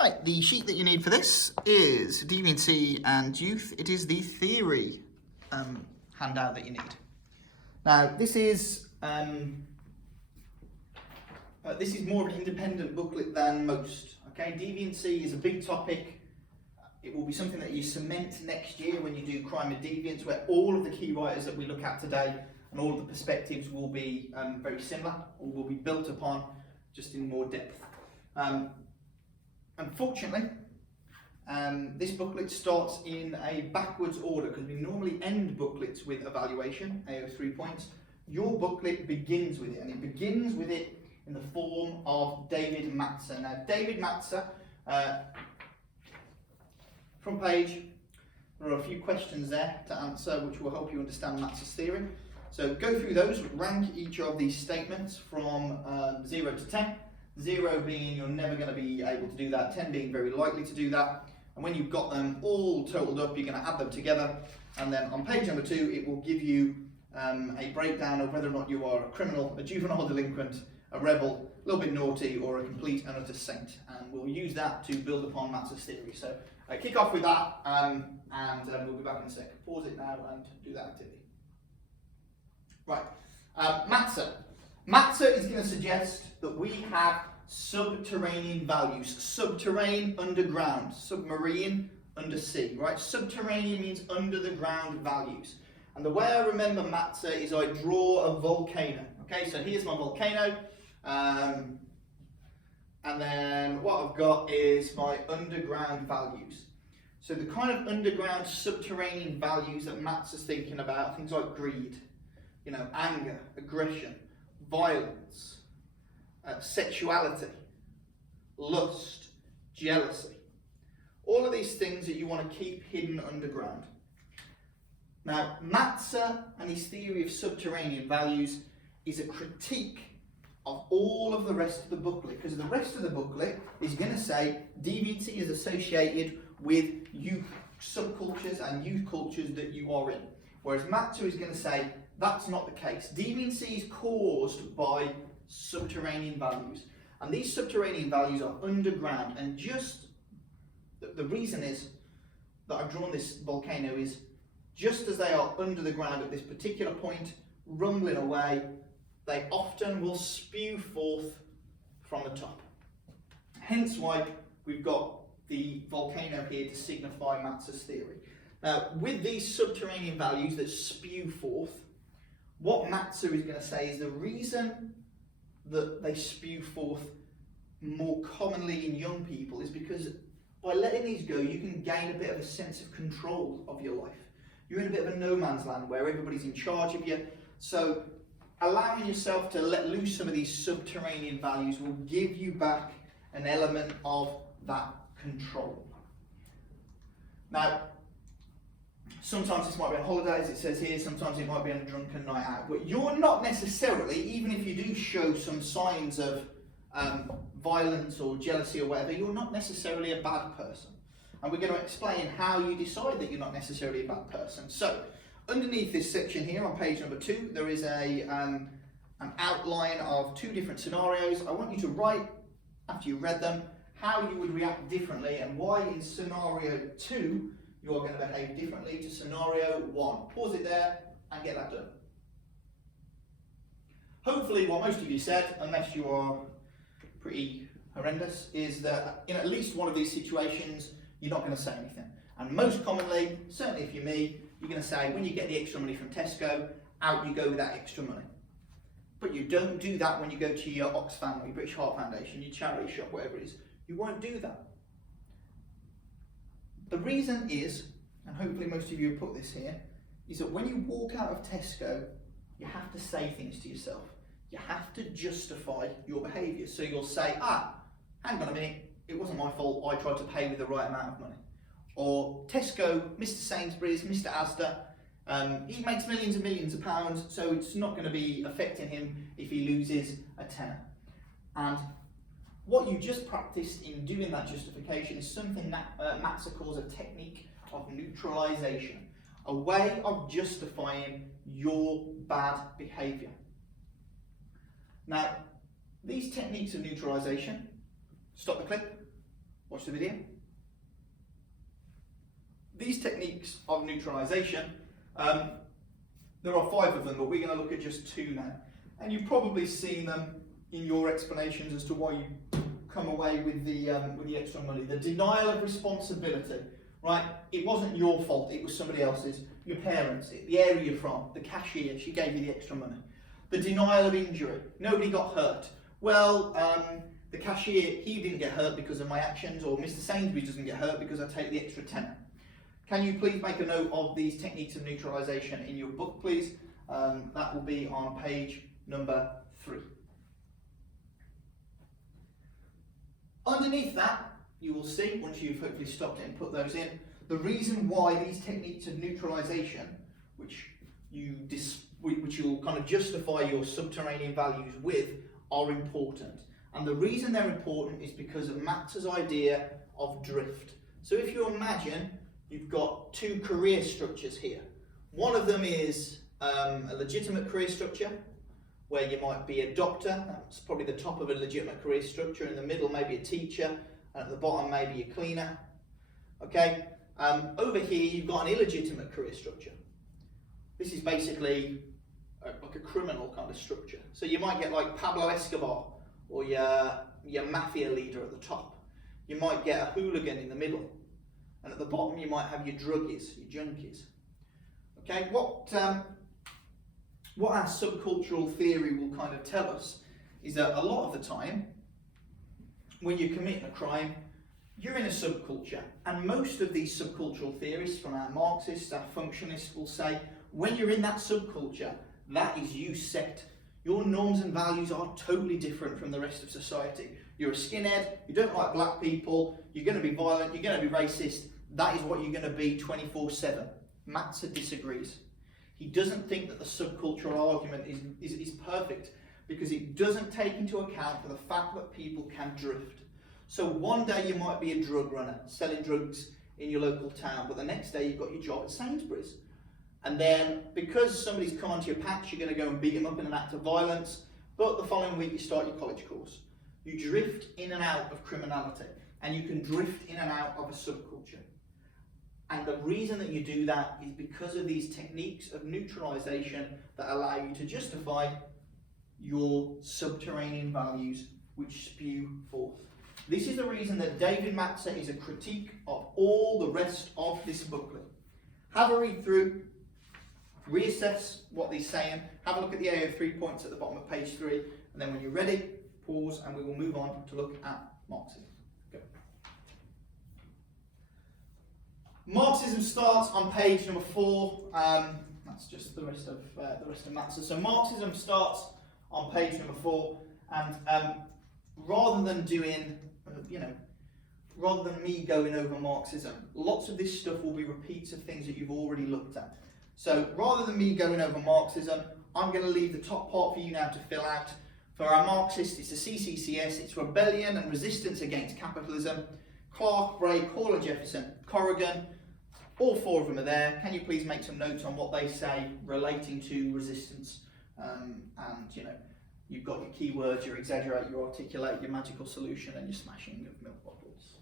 Right, the sheet that you need for this is Deviancy and Youth. It is the theory handout that you need. Now, this is more of an independent booklet than most. Okay, Deviancy is a big topic. It will be something that you cement next year when you do Crime and Deviance, where all of the key writers that we look at today and all of the perspectives will be very similar, or will be built upon just in more depth. Unfortunately, this booklet starts in a backwards order because we normally end booklets with evaluation, AO3 points. Your booklet begins with it, and it begins with it in the form of David Matzer. Now, David Matzer, front page, there are a few questions there to answer which will help you understand Matzer's theory. So go through those, rank each of these statements from 0 to 10. 0 being you're never going to be able to do that, 10 being very likely to do that. And when you've got them all totaled up, you're going to add them together. And then on page number 2, it will give you a breakdown of whether or not you are a criminal, a juvenile delinquent, a rebel, a little bit naughty, or a complete and utter saint. And we'll use that to build upon Matzer's theory. So kick off with that, and we'll be back in a sec. Pause it now and do that activity. Right, Matzer. Matzer is going to suggest that we have subterranean values. Subterranean, underground. Submarine, undersea. Right? Subterranean means under the ground values. And the way I remember Matzer is I draw a volcano. Okay, so here's my volcano. And then what I've got is my underground values. So the kind of underground subterranean values that Matzer's thinking about, things like greed, anger, aggression, violence, sexuality, lust, jealousy. All of these things that you want to keep hidden underground. Now, Matzer and his theory of subterranean values is a critique of all of the rest of the booklet, because the rest of the booklet is going to say deviancy is associated with youth subcultures and youth cultures that you are in. Whereas Matzer is going to say that's not the case. Deviancy is caused by subterranean values. And these subterranean values are underground. And just the reason is that I've drawn this volcano is just as they are under the ground at this particular point, rumbling away, they often will spew forth from the top. Hence why we've got the volcano here to signify Matzer's theory. Now, with these subterranean values that spew forth, what Matzer is going to say is the reason that they spew forth more commonly in young people is because by letting these go, you can gain a bit of a sense of control of your life. You're in a bit of a no man's land where everybody's in charge of you. So allowing yourself to let loose some of these subterranean values will give you back an element of that control. Now, sometimes this might be on holidays, it says here, sometimes it might be on a drunken night out. But you're not necessarily, even if you do show some signs of violence or jealousy or whatever, you're not necessarily a bad person. And we're going to explain how you decide that you're not necessarily a bad person. So, underneath this section here on page number 2, there is an outline of 2 different scenarios. I want you to write, after you've read them, how you would react differently and why in scenario 2 you are going to behave differently to scenario 1. Pause it there and get that done. Hopefully what most of you said, unless you are pretty horrendous, is that in at least one of these situations you're not going to say anything. And most commonly, certainly if you're me, you're going to say when you get the extra money from Tesco, out you go with that extra money. But you don't do that when you go to your Oxfam or your British Heart Foundation, your charity shop, whatever it is. You won't do that. The reason is, and hopefully most of you have put this here, is that when you walk out of Tesco, you have to say things to yourself. You have to justify your behaviour. So you'll say, hang on a minute, it wasn't my fault, I tried to pay with the right amount of money. Or Tesco, Mr Sainsbury's, Mr Asda, he makes millions and millions of pounds, so it's not going to be affecting him if he loses a tenner. And what you just practiced in doing that justification is something that Matzer calls a technique of neutralization, a way of justifying your bad behaviour. Now, these techniques of neutralization, stop the clip, Watch the video. These techniques of neutralization, there are 5 of them, but we're going to look at just 2 now. And you've probably seen them in your explanations as to why you come away with the extra money. The denial of responsibility, right? It wasn't your fault, it was somebody else's. Your parents, the area you're from, the cashier, she gave you the extra money. The denial of injury, nobody got hurt. Well, the cashier, he didn't get hurt because of my actions, or Mr. Sainsbury's doesn't get hurt because I take the extra tenner. Can you please make a note of these techniques of neutralization in your book, please? That will be on page number 3. Underneath that, you will see, once you've hopefully stopped it and put those in, the reason why these techniques of neutralization, which you'll kind of justify your subterranean values with, are important. And the reason they're important is because of Max's idea of drift. So if you imagine, you've got 2 career structures here. One of them is a legitimate career structure, where you might be a doctor, that's probably the top of a legitimate career structure, in the middle maybe a teacher, and at the bottom maybe a cleaner. Okay, over here you've got an illegitimate career structure. This is basically like a criminal kind of structure. So you might get like Pablo Escobar, or your mafia leader at the top. You might get a hooligan in the middle, and at the bottom you might have your druggies, your junkies. Okay, what our subcultural theory will kind of tell us is that a lot of the time, when you're committing a crime, you're in a subculture. And most of these subcultural theorists, from our Marxists, our functionalists, will say, when you're in that subculture, that is you set. Your norms and values are totally different from the rest of society. You're a skinhead, you don't like black people, you're going to be violent, you're going to be racist. That is what you're going to be 24/7. Matza disagrees. He doesn't think that the subcultural argument is perfect, because it doesn't take into account for the fact that people can drift. So one day you might be a drug runner, selling drugs in your local town, but the next day you've got your job at Sainsbury's. And then, because somebody's come onto your patch, you're going to go and beat them up in an act of violence, but the following week you start your college course. You drift in and out of criminality, and you can drift in and out of a subculture. And the reason that you do that is because of these techniques of neutralization that allow you to justify your subterranean values which spew forth. This is the reason that David Matza is a critique of all the rest of this booklet. Have a read through, reassess what he's saying, have a look at the AO3 points at the bottom of page 3, and then when you're ready, pause and we will move on to look at Marxism. Go. Marxism starts on page number 4. That's just the rest of Matza. So Marxism starts on page number 4, and rather than doing, rather than me going over Marxism, lots of this stuff will be repeats of things that you've already looked at. So rather than me going over Marxism, I'm going to leave the top part for you now to fill out. For our Marxists, it's the CCCS, it's Rebellion and Resistance Against Capitalism. Clark, Bray, Hall and Jefferson, Corrigan, all 4 of them are there. Can you please make some notes on what they say relating to resistance? You've got your keywords, your exaggerate, your articulate, your magical solution, and your smashing of milk bottles.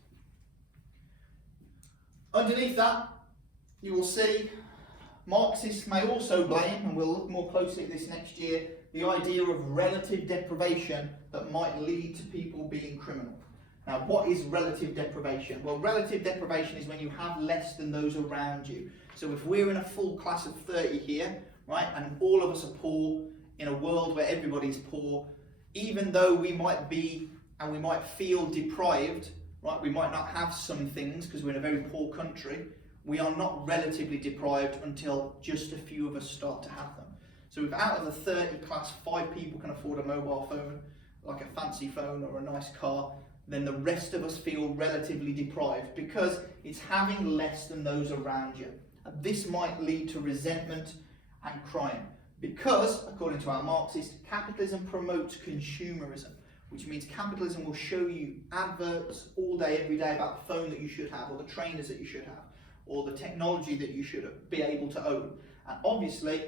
Underneath that, you will see Marxists may also blame, and we'll look more closely at this next year, the idea of relative deprivation that might lead to people being criminal. Now, what is relative deprivation? Well, relative deprivation is when you have less than those around you. So if we're in a full class of 30 here, right, and all of us are poor, in a world where everybody's poor, even though we might be and we might feel deprived, right, we might not have some things because we're in a very poor country, we are not relatively deprived until just a few of us start to have them. So if out of the 30 class, 5 people can afford a mobile phone, like a fancy phone or a nice car, then the rest of us feel relatively deprived because it's having less than those around you. And this might lead to resentment and crime. Because, according to our Marxists, capitalism promotes consumerism, which means capitalism will show you adverts all day, every day about the phone that you should have, or the trainers that you should have, or the technology that you should be able to own. And obviously,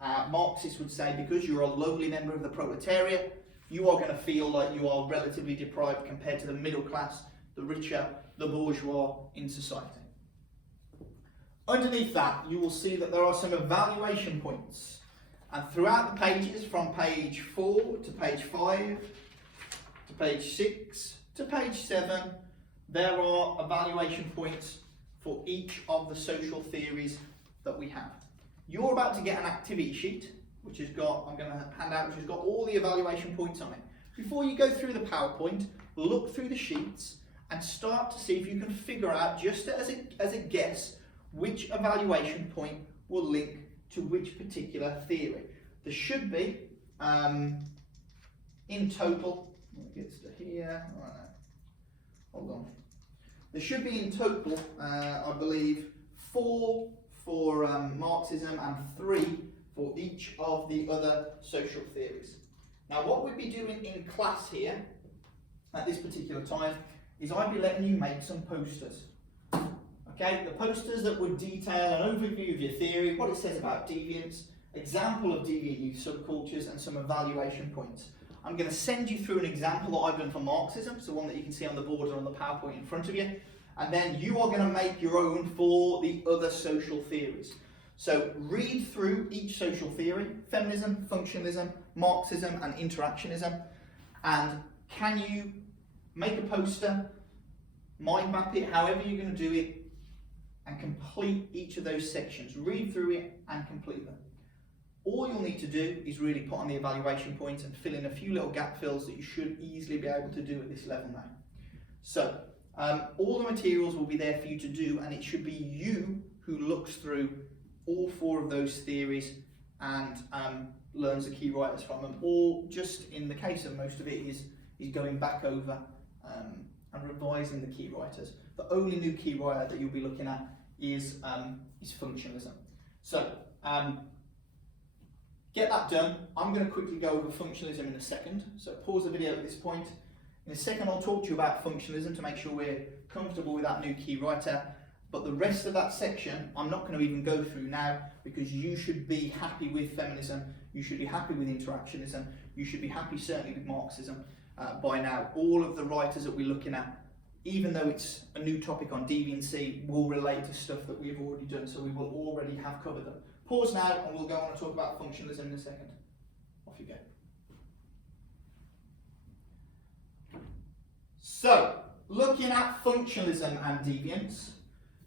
Marxists would say, because you're a lowly member of the proletariat, you are going to feel like you are relatively deprived compared to the middle class, the richer, the bourgeois in society. Underneath that, you will see that there are some evaluation points. And throughout the pages, from page 4 to page 5, to page 6, to page 7, there are evaluation points for each of the social theories that we have. You're about to get an activity sheet, which has got, I'm going to hand out, which has got all the evaluation points on it. Before you go through the PowerPoint, look through the sheets and start to see if you can figure out, just as a guess, which evaluation point will link to which particular theory. There should be, in total, it gets to here, hold on. There should be in total, I believe, 4 for Marxism and 3 for each of the other social theories. Now what we'd be doing in class here, at this particular time, is I'd be letting you make some posters. Okay, the posters that would detail an overview of your theory, what it says about deviance, example of deviant youth subcultures, and some evaluation points. I'm going to send you through an example that I've done for Marxism, so one that you can see on the board or on the PowerPoint in front of you, and then you are going to make your own for the other social theories. So read through each social theory, feminism, functionalism, Marxism and interactionism, and can you make a poster, mind map it, however you're going to do it, and complete each of those sections. Read through it and complete them. All you'll need to do is really put on the evaluation points and fill in a few little gap fills that you should easily be able to do at this level now. So, all the materials will be there for you to do, and it should be you who looks through all 4 of those theories and learns the key writers from them, or just in the case of most of it is going back over and revising the key writers. The only new key writer that you'll be looking at is functionalism. So, get that done. I'm going to quickly go over functionalism in a second, so pause the video at this point. In a second I'll talk to you about functionalism to make sure we're comfortable with that new key writer, but the rest of that section I'm not going to even go through now, because you should be happy with feminism, you should be happy with interactionism, you should be happy certainly with Marxism by now. All of the writers that we're looking at, even though it's a new topic on deviancy, will relate to stuff that we've already done, so we will already have covered them. Pause now and we'll go on and talk about functionalism in a second. Off you go. So, looking at functionalism and deviance,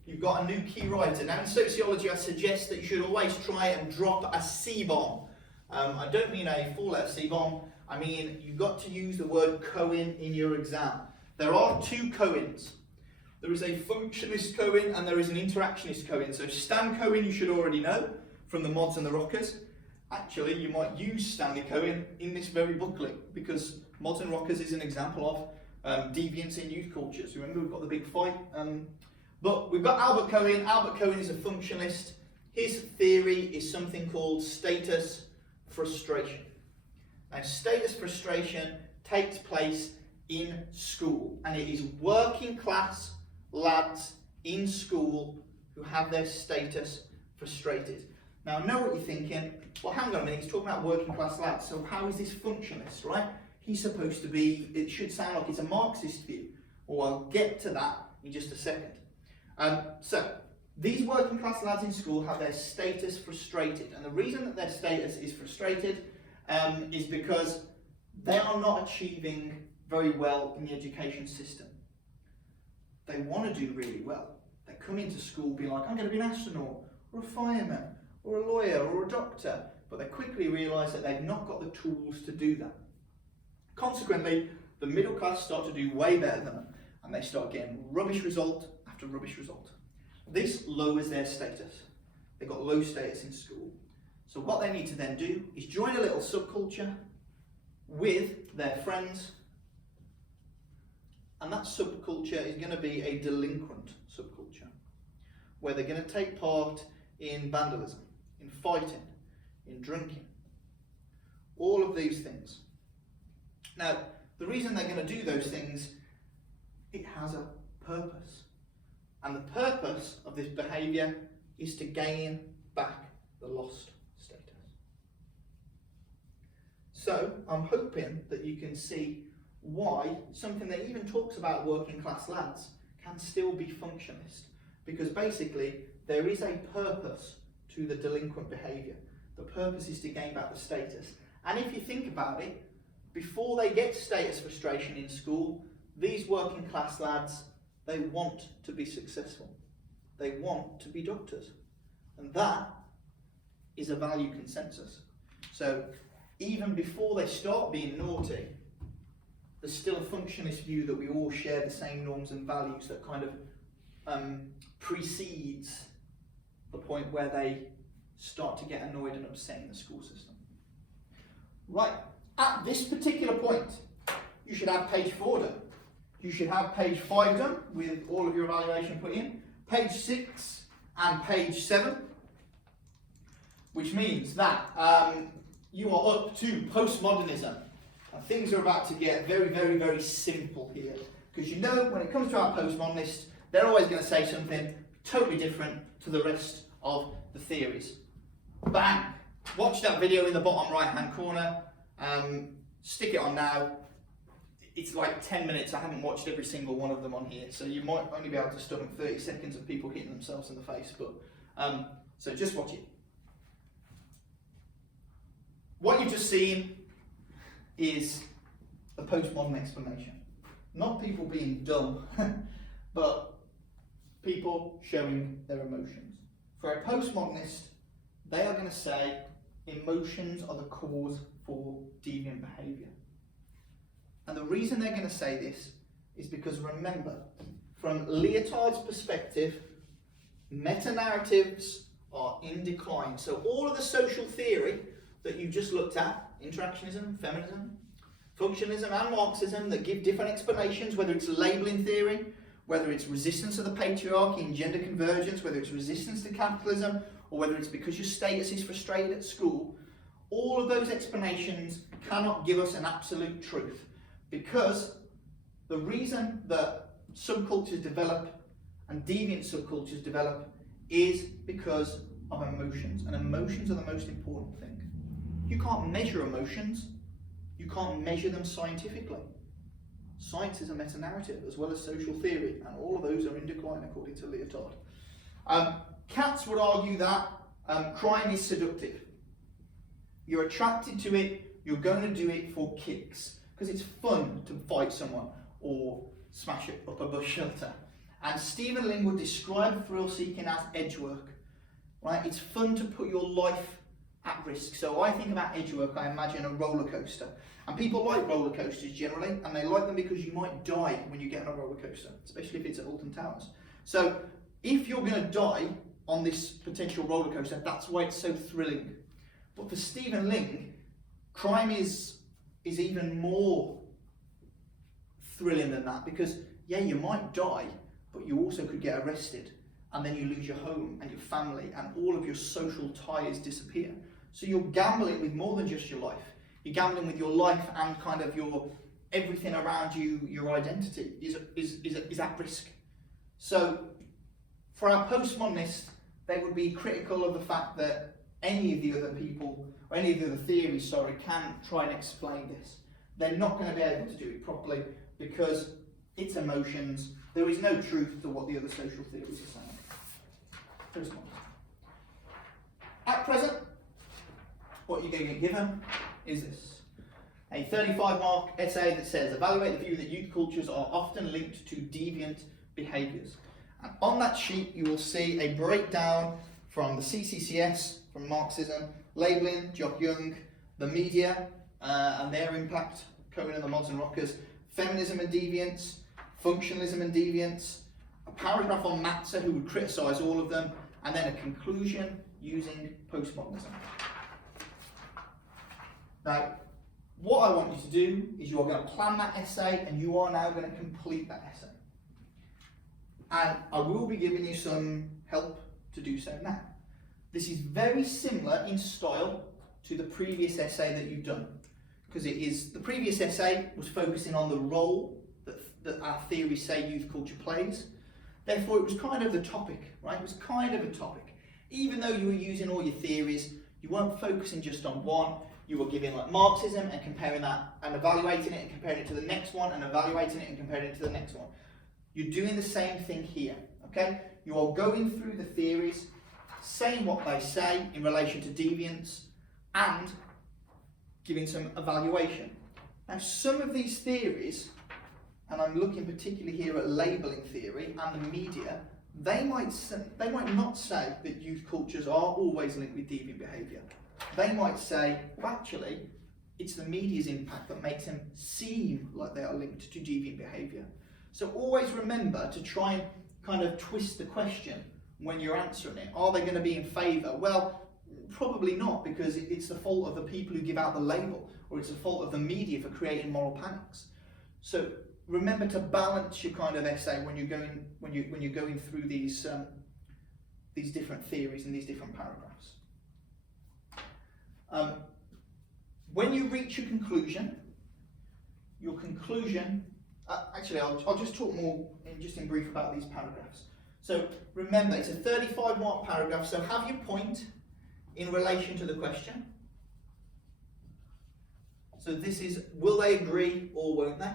you've got a new key writer. Now in sociology I suggest that you should always try and drop a C-bomb. I don't mean a 4-letter C-bomb, I mean you've got to use the word Cohen in your exam. There are 2 Cohens. There is a functionist Cohen and there is an interactionist Cohen. So Stan Cohen you should already know from the Mods and the Rockers. Actually, you might use Stanley Cohen in this very booklet, because Mods and Rockers is an example of deviance in youth cultures. Remember, we've got the big fight. But we've got Albert Cohen. Albert Cohen is a functionalist. His theory is something called status frustration. Now, status frustration takes place in school, and it is working class lads in school who have their status frustrated. Now I know what you're thinking, well hang on a minute, he's talking about working class lads, so how is this functionalist, right? He's supposed to be, it should sound like it's a Marxist view. Well, I'll get to that in just a second. So, these working class lads in school have their status frustrated, and the reason that their status is frustrated is because they are not achieving very well in the education system. They want to do really well. They come into school being like, I'm going to be an astronaut, or a fireman, or a lawyer, or a doctor, but they quickly realise that they've not got the tools to do that. Consequently, the middle class start to do way better than them, and they start getting rubbish result after rubbish result. This lowers their status. They've got low status in school. So what they need to then do is join a little subculture with their friends, and that subculture is going to be a delinquent subculture, where they're going to take part in vandalism, in fighting, in drinking, all of these things. Now, the reason they're going to do those things, it has a purpose. And the purpose of this behaviour is to gain back the lost status. So, I'm hoping that you can see why something that even talks about working class lads can still be functionalist. Because basically, there is a purpose to the delinquent behaviour. The purpose is to gain back the status. And if you think about it, before they get status frustration in school, these working class lads, they want to be successful. They want to be doctors. And that is a value consensus. So even before they start being naughty, there's still a functionalist view that we all share the same norms and values that kind of precedes the point where they start to get annoyed and upset in the school system. Right, at this particular point, you should have page 4 done. You should have page 5 done with all of your evaluation put in, page 6 and page 7, which means that you are up to postmodernism. And things are about to get very, very, very simple here. Because you know, when it comes to our postmodernists, they're always going to say something totally different to the rest of the theories. Bang! Watch that video in the bottom right-hand corner. Stick it on now. It's like 10 minutes. I haven't watched every single one of them on here, so you might only be able to stomach 30 seconds of people hitting themselves in the face. But so just watch it. What you've just seen is a postmodern explanation. Not people being dumb, but people showing their emotions. For a postmodernist, they are going to say emotions are the cause for deviant behaviour. And the reason they're going to say this is because, remember, from Lyotard's perspective, meta-narratives are in decline. So all of the social theory that you just looked at, interactionism, feminism, functionalism and Marxism, that give different explanations, whether it's labelling theory, whether it's resistance to the patriarchy and gender convergence, whether it's resistance to capitalism, or whether it's because your status is frustrated at school, all of those explanations cannot give us an absolute truth. Because the reason that subcultures develop and deviant subcultures develop is because of emotions, and emotions are the most important thing. You can't measure emotions, you can't measure them scientifically. Science is a meta-narrative as well as social theory, and all of those are in decline according to Lyotard. Katz would argue that crime is seductive. You're attracted to it, you're going to do it for kicks, because it's fun to fight someone or smash it up a bus shelter. And Stephen Ling would describe thrill seeking as edge work. Right? It's fun to put your life at risk. So I think about edge work, I imagine a roller coaster. And people like roller coasters generally, and they like them because you might die when you get on a roller coaster, especially if it's at Alton Towers. So if you're going to die on this potential roller coaster, that's why it's so thrilling. But for Stephen Ling, crime is even more thrilling than that, because yeah, you might die, but you also could get arrested, and then you lose your home and your family, and all of your social ties disappear. So you're gambling with more than just your life. You're gambling with your life and kind of your everything around you. Your identity is at risk. So for our postmodernists, they would be critical of the fact that any of the other people, or any of the other theories, can try and explain this. They're not going to be able to do it properly because it's emotions. There is no truth to what the other social theories are saying. At present, what you're going to get given is this. A 35-mark essay that says, evaluate the view that youth cultures are often linked to deviant behaviours. And on that sheet you will see a breakdown from the CCCS, from Marxism, labelling, Jock Young, the media and their impact, Cohen and the Mods and Rockers, feminism and deviance, functionalism and deviance, a paragraph on Matzer who would criticise all of them, and then a conclusion using postmodernism. Now, what I want you to do is you are going to plan that essay, and you are now going to complete that essay. And I will be giving you some help to do so now. This is very similar in style to the previous essay that you've done, because the previous essay was focusing on the role that our theories say youth culture plays. Therefore, it was kind of the topic, right? It was kind of a topic. Even though you were using all your theories, you weren't focusing just on one. you were giving like Marxism and comparing that and evaluating it and comparing it to the next one and evaluating it and comparing it to the next one. You're doing the same thing here, okay? You are going through the theories, saying what they say in relation to deviance and giving some evaluation. Now, some of these theories, and I'm looking particularly here at labelling theory and the media, they might not say that youth cultures are always linked with deviant behaviour. They might say, well, actually, it's the media's impact that makes them seem like they are linked to deviant behaviour. So always remember to try and kind of twist the question when you're answering it. Are they going to be in favour? Well, probably not, because it's the fault of the people who give out the label, or it's the fault of the media for creating moral panics. So remember to balance your kind of essay when you're going through these different theories and these different paragraphs. When you reach your conclusion, actually I'll just talk more in brief about these paragraphs. So remember, it's a 35-mark paragraph, so have your point in relation to the question. So this is, will they agree or won't they?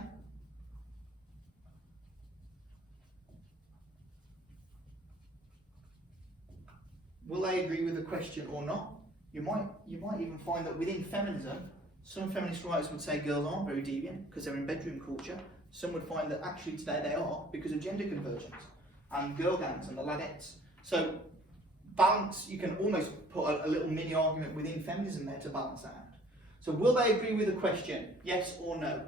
Will they agree with the question or not? You might even find that within feminism, some feminist writers would say girls aren't very deviant because they're in bedroom culture. Some would find that actually today they are because of gender convergence and girl gangs and the ladettes. So balance, you can almost put a little mini argument within feminism there to balance that out. So will they agree with the question, yes or no?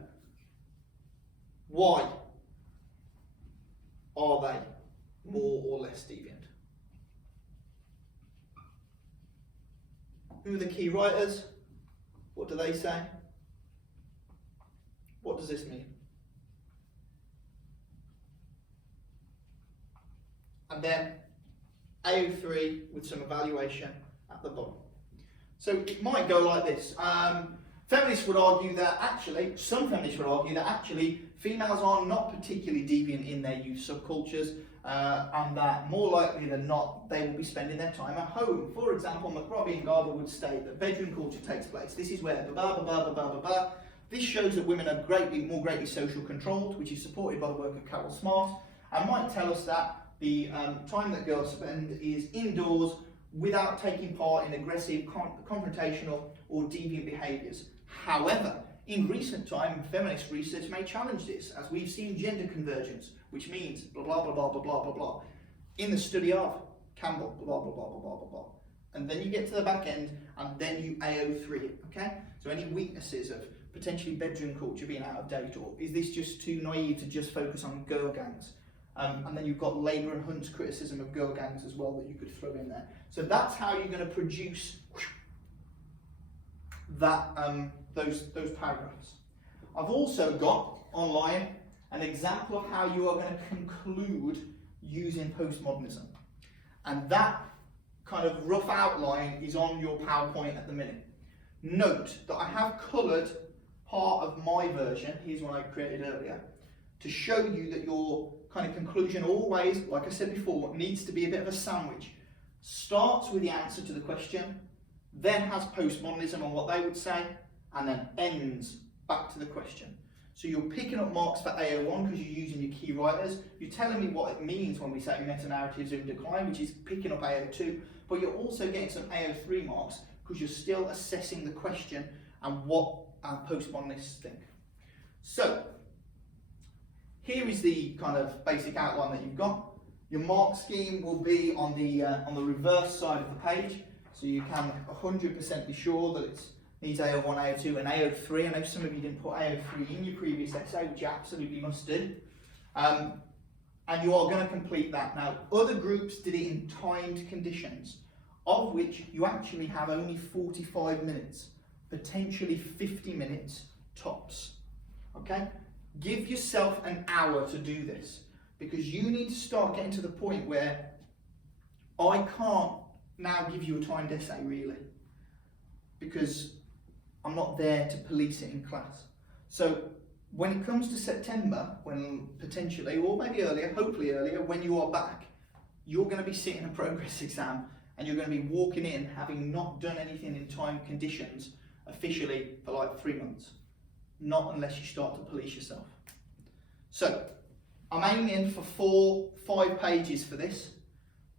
Why are they more or less deviant? Who are the key writers? What do they say? What does this mean? And then AO3 with some evaluation at the bottom. So it might go like this. Feminists would argue that actually, some feminists would argue that actually females are not particularly deviant in their youth subcultures, and that more likely than not they will be spending their time at home. For example, McRobbie and Garber would state that bedroom culture takes place. This is where blah, blah, blah, blah, blah, blah. This shows that women are more greatly social controlled, which is supported by the work of Carol Smart, and might tell us that the time that girls spend is indoors without taking part in aggressive, confrontational or deviant behaviours. However, in recent time, feminist research may challenge this, as we've seen gender convergence, which means blah, blah, blah, blah, blah, blah, blah, blah, in the study of Campbell, blah, blah, blah, blah, blah, blah, blah. And then you get to the back end, and then you AO3 it, okay? So any weaknesses of potentially bedroom culture being out of date, or is this just too naive to just focus on girl gangs? And then you've got Labour and Hunt's criticism of girl gangs as well that you could throw in there. So that's how you're going to produce that those paragraphs. I've also got online an example of how you are going to conclude using postmodernism. And that kind of rough outline is on your PowerPoint at the minute. Note that I have coloured part of my version, here's one I created earlier, to show you that your kind of conclusion always, like I said before, needs to be a bit of a sandwich. Starts with the answer to the question, then has postmodernism on what they would say, and then ends back to the question. So you're picking up marks for AO1 because you're using your key writers. You're telling me what it means when we say meta-narratives are in decline, which is picking up AO2, but you're also getting some AO3 marks because you're still assessing the question and what our postmodernists think. So here is the kind of basic outline that you've got. Your mark scheme will be on the reverse side of the page, so you can 100% be sure that it needs AO1, AO2 and AO3. I know some of you didn't put AO3 in your previous essay, which you absolutely must do. And you are going to complete that. Now, other groups did it in timed conditions, of which you actually have only 45 minutes, potentially 50 minutes tops. Okay? Give yourself an hour to do this, because you need to start getting to the point where I can't now give you a timed essay, really, because I'm not there to police it in class. So when it comes to September, when potentially, or maybe earlier, hopefully earlier, when you are back, you're going to be sitting a progress exam and you're going to be walking in having not done anything in timed conditions officially for like 3 months. Not unless you start to police yourself. So, I'm aiming for 5 pages for this,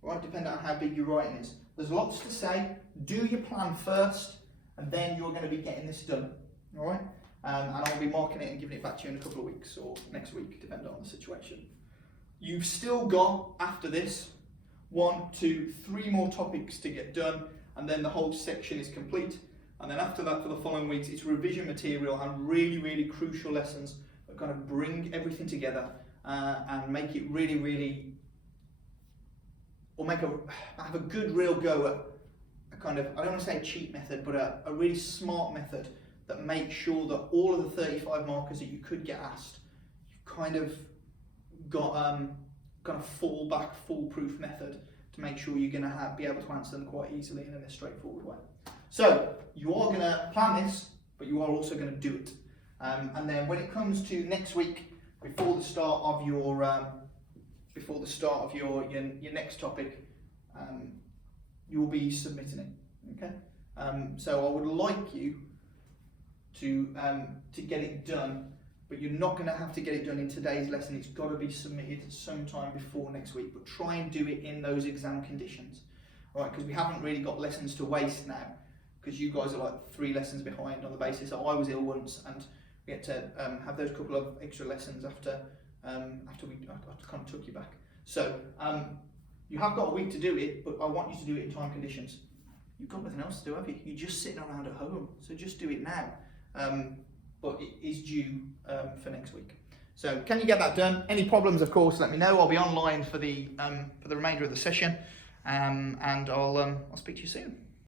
right, depending on how big your writing is. There's lots to say. Do your plan first, and then you're going to be getting this done, all right? And I'll be marking it and giving it back to you in a couple of weeks or next week, depending on the situation. You've still got, after this, 1, 2, 3 more topics to get done, and then the whole section is complete. And then after that, for the following weeks, it's revision material and really, really crucial lessons that kind of bring everything together and make it really, really, or have a good real go at a kind of, I don't want to say a cheat method, but a really smart method that makes sure that all of the 35 markers that you could get asked, you've kind of got kind of fallback, foolproof method to make sure you're going to be able to answer them quite easily and in a straightforward way. So you are going to plan this, but you are also going to do it. And then when it comes to next week, before the start of your next topic, you'll be submitting it. Okay. So I would like you to get it done, but you're not going to have to get it done in today's lesson. It's got to be submitted sometime before next week. But try and do it in those exam conditions, all right? Because we haven't really got lessons to waste now, because you guys are like 3 lessons behind on the basis that I was ill once, and we had to have those couple of extra lessons after we kind of took you back. So you have got a week to do it, but I want you to do it in time conditions. You've got nothing else to do, have you? You're just sitting around at home, so just do it now. But it is due for next week. So can you get that done? Any problems, of course, let me know. I'll be online for the remainder of the session, and I'll speak to you soon.